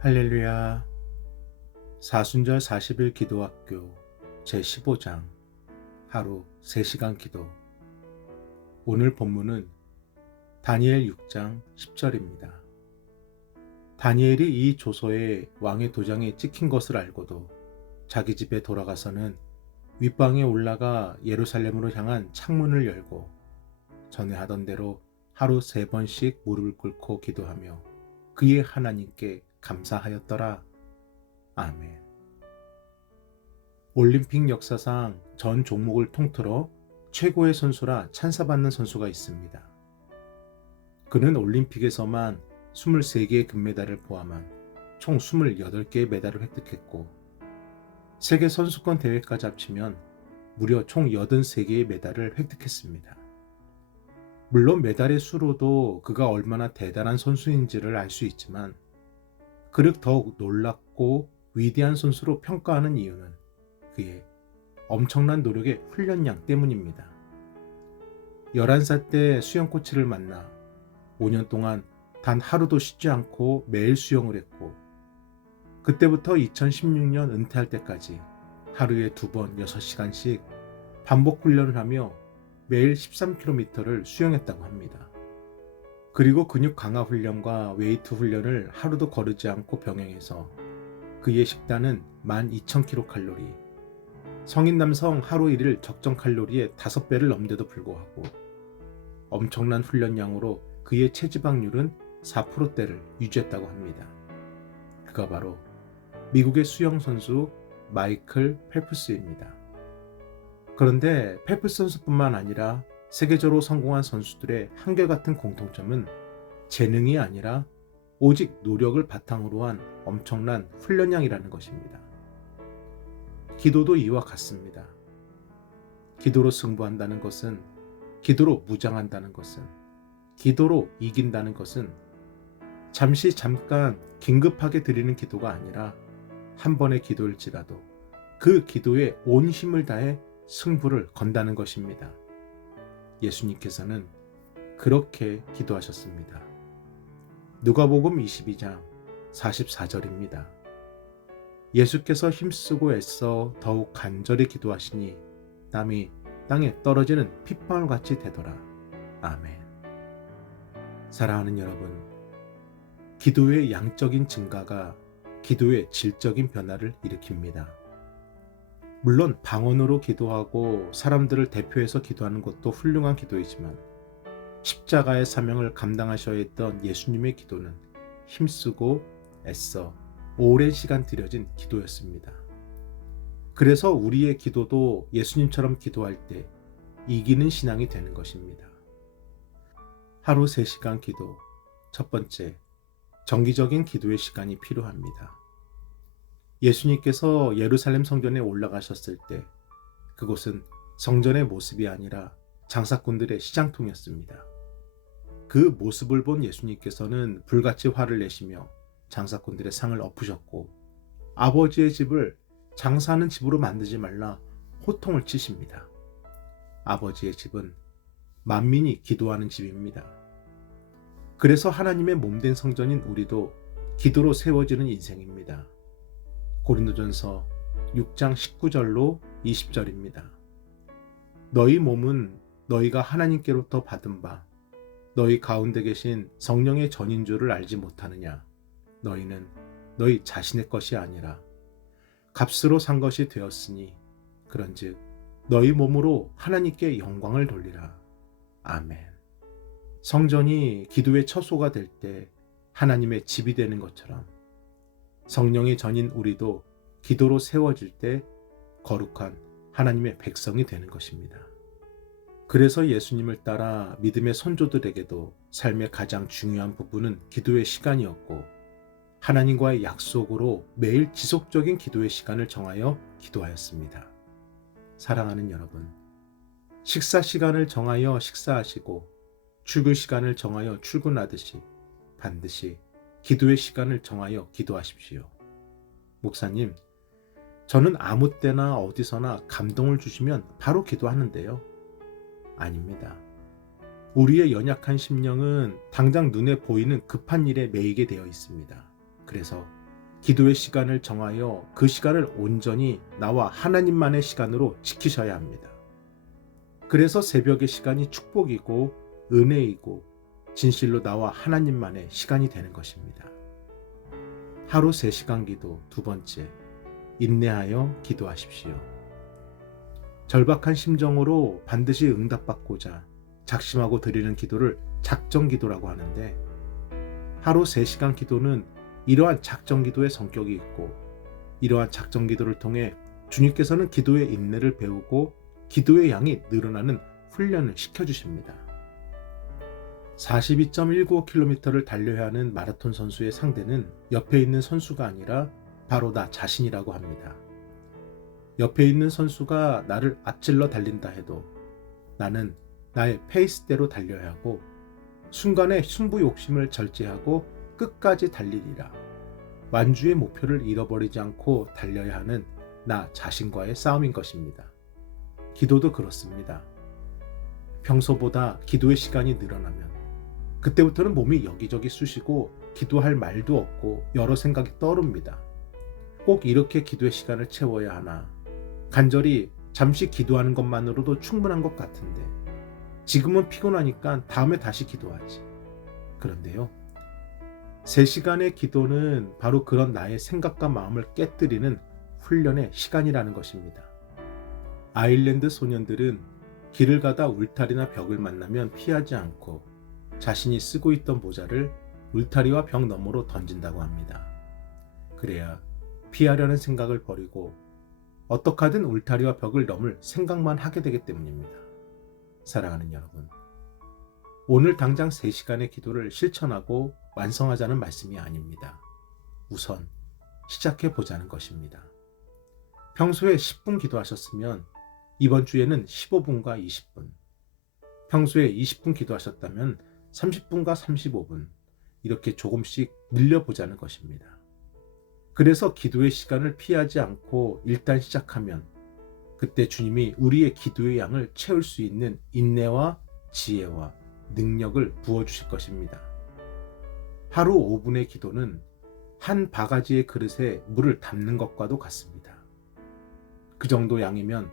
할렐루야. 사순절 40일 기도학교 제15장 하루 3시간 기도. 오늘 본문은 다니엘 6장 10절입니다. 다니엘이 이 조서에 왕의 도장에 찍힌 것을 알고도 자기 집에 돌아가서는 윗방에 올라가 예루살렘으로 향한 창문을 열고 전에 하던 대로 하루 3번씩 무릎을 꿇고 기도하며 그의 하나님께 감사하였더라. 아멘. 올림픽 역사상 전 종목을 통틀어 최고의 선수라 찬사받는 선수가 있습니다. 그는 올림픽에서만 23개의 금메달을 포함한 총 28개의 메달을 획득했고, 세계 선수권 대회까지 합치면 무려 총 83개의 메달을 획득했습니다. 물론 메달의 수로도 그가 얼마나 대단한 선수인지를 알 수 있지만, 그를 더욱 놀랍고 위대한 선수로 평가하는 이유는 그의 엄청난 노력의 훈련량 때문입니다. 11살 때 수영 코치를 만나 5년 동안 단 하루도 쉬지 않고 매일 수영을 했고, 그때부터 2016년 은퇴할 때까지 하루에 2번 6시간씩 반복 훈련을 하며 매일 13km를 수영했다고 합니다. 그리고 근육 강화 훈련과 웨이트 훈련을 하루도 거르지 않고 병행해서 그의 식단은 12,000kcal, 성인 남성 하루 1일 적정 칼로리의 5배를 넘는데도 불구하고 엄청난 훈련량으로 그의 체지방률은 4%대를 유지했다고 합니다. 그가 바로 미국의 수영 선수 마이클 펠프스입니다. 그런데 펠프스 선수뿐만 아니라 세계적으로 성공한 선수들의 한결같은 공통점은 재능이 아니라 오직 노력을 바탕으로 한 엄청난 훈련량이라는 것입니다. 기도도 이와 같습니다. 기도로 승부한다는 것은, 기도로 무장한다는 것은, 기도로 이긴다는 것은 잠깐 긴급하게 드리는 기도가 아니라 한 번의 기도일지라도 그 기도에 온 힘을 다해 승부를 건다는 것입니다. 예수님께서는 그렇게 기도하셨습니다. 누가복음 22장 44절입니다. 예수께서 힘쓰고 애써 더욱 간절히 기도하시니 땀이 땅에 떨어지는 핏방울같이 되더라. 아멘. 사랑하는 여러분, 기도의 양적인 증가가 기도의 질적인 변화를 일으킵니다. 물론 방언으로 기도하고 사람들을 대표해서 기도하는 것도 훌륭한 기도이지만, 십자가의 사명을 감당하셔야 했던 예수님의 기도는 힘쓰고 애써 오랜 시간 들여진 기도였습니다. 그래서 우리의 기도도 예수님처럼 기도할 때 이기는 신앙이 되는 것입니다. 하루 3시간 기도. 첫 번째, 정기적인 기도의 시간이 필요합니다. 예수님께서 예루살렘 성전에 올라가셨을 때 그곳은 성전의 모습이 아니라 장사꾼들의 시장통이었습니다. 그 모습을 본 예수님께서는 불같이 화를 내시며 장사꾼들의 상을 엎으셨고, 아버지의 집을 장사하는 집으로 만들지 말라 호통을 치십니다. 아버지의 집은 만민이 기도하는 집입니다. 그래서 하나님의 몸된 성전인 우리도 기도로 세워지는 인생입니다. 고린도전서 6장 19절로 20절입니다. 너희 몸은 너희가 하나님께로부터 받은 바 너희 가운데 계신 성령의 전인 줄을 알지 못하느냐. 너희는 너희 자신의 것이 아니라 값으로 산 것이 되었으니 그런즉 너희 몸으로 하나님께 영광을 돌리라. 아멘. 성전이 기도의 처소가 될 때 하나님의 집이 되는 것처럼 성령의 전인 우리도 기도로 세워질 때 거룩한 하나님의 백성이 되는 것입니다. 그래서 예수님을 따라 믿음의 선조들에게도 삶의 가장 중요한 부분은 기도의 시간이었고, 하나님과의 약속으로 매일 지속적인 기도의 시간을 정하여 기도하였습니다. 사랑하는 여러분, 식사 시간을 정하여 식사하시고 출근 시간을 정하여 출근하듯이 반드시 기도의 시간을 정하여 기도하십시오. 목사님, 저는 아무 때나 어디서나 감동을 주시면 바로 기도하는데요. 아닙니다. 우리의 연약한 심령은 당장 눈에 보이는 급한 일에 매이게 되어 있습니다. 그래서 기도의 시간을 정하여 그 시간을 온전히 나와 하나님만의 시간으로 지키셔야 합니다. 그래서 새벽의 시간이 축복이고 은혜이고 진실로 나와 하나님만의 시간이 되는 것입니다. 하루 3시간 기도. 두 번째, 인내하여 기도하십시오. 절박한 심정으로 반드시 응답받고자 작심하고 드리는 기도를 작정기도라고 하는데, 하루 3시간 기도는 이러한 작정기도의 성격이 있고, 이러한 작정기도를 통해 주님께서는 기도의 인내를 배우고 기도의 양이 늘어나는 훈련을 시켜주십니다. 42.195km를 달려야 하는 마라톤 선수의 상대는 옆에 있는 선수가 아니라 바로 나 자신이라고 합니다. 옆에 있는 선수가 나를 앞질러 달린다 해도 나는 나의 페이스대로 달려야 하고, 순간의 승부 욕심을 절제하고 끝까지 달리리라. 완주의 목표를 잃어버리지 않고 달려야 하는 나 자신과의 싸움인 것입니다. 기도도 그렇습니다. 평소보다 기도의 시간이 늘어나면 그때부터는 몸이 여기저기 쑤시고 기도할 말도 없고 여러 생각이 떠오릅니다. 꼭 이렇게 기도의 시간을 채워야 하나? 간절히 잠시 기도하는 것만으로도 충분한 것 같은데 지금은 피곤하니까 다음에 다시 기도하지. 그런데요, 3시간의 기도는 바로 그런 나의 생각과 마음을 깨뜨리는 훈련의 시간이라는 것입니다. 아일랜드 소년들은 길을 가다 울타리나 벽을 만나면 피하지 않고 자신이 쓰고 있던 모자를 울타리와 벽 너머로 던진다고 합니다. 그래야 피하려는 생각을 버리고 어떻게 하든 울타리와 벽을 넘을 생각만 하게 되기 때문입니다. 사랑하는 여러분, 오늘 당장 3시간의 기도를 실천하고 완성하자는 말씀이 아닙니다. 우선 시작해 보자는 것입니다. 평소에 10분 기도하셨으면 이번 주에는 15분과 20분, 평소에 20분 기도하셨다면 30분과 35분, 이렇게 조금씩 늘려보자는 것입니다. 그래서 기도의 시간을 피하지 않고 일단 시작하면 그때 주님이 우리의 기도의 양을 채울 수 있는 인내와 지혜와 능력을 부어주실 것입니다. 하루 5분의 기도는 한 바가지의 그릇에 물을 담는 것과도 같습니다. 그 정도 양이면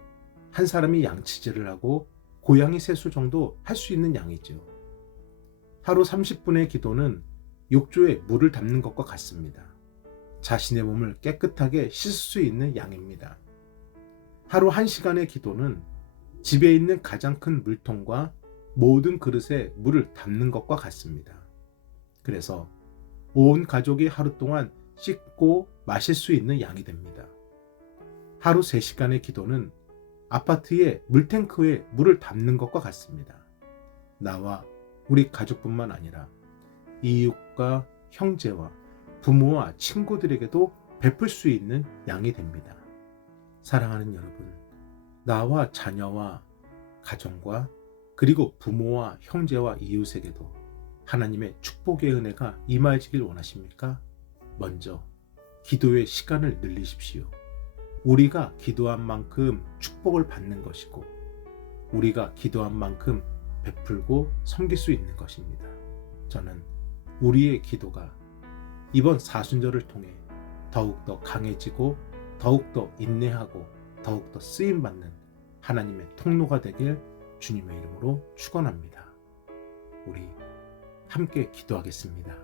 한 사람이 양치질을 하고 고양이 세수 정도 할 수 있는 양이죠. 하루 30분의 기도는 욕조에 물을 담는 것과 같습니다. 자신의 몸을 깨끗하게 씻을 수 있는 양입니다. 하루 1시간의 기도는 집에 있는 가장 큰 물통과 모든 그릇에 물을 담는 것과 같습니다. 그래서 온 가족이 하루 동안 씻고 마실 수 있는 양이 됩니다. 하루 3시간의 기도는 아파트의 물탱크에 물을 담는 것과 같습니다. 나와 우리 가족뿐만 아니라 이웃과 형제와 부모와 친구들에게도 베풀 수 있는 양이 됩니다. 사랑하는 여러분, 나와 자녀와 가정과 그리고 부모와 형제와 이웃에게도 하나님의 축복의 은혜가 임하시길 원하십니까? 먼저 기도의 시간을 늘리십시오. 우리가 기도한 만큼 축복을 받는 것이고 우리가 기도한 만큼 베풀고 섬길 수 있는 것입니다. 저는 우리의 기도가 이번 사순절을 통해 더욱더 강해지고 더욱더 인내하고 더욱더 쓰임받는 하나님의 통로가 되길 주님의 이름으로 축원합니다. 우리 함께 기도하겠습니다.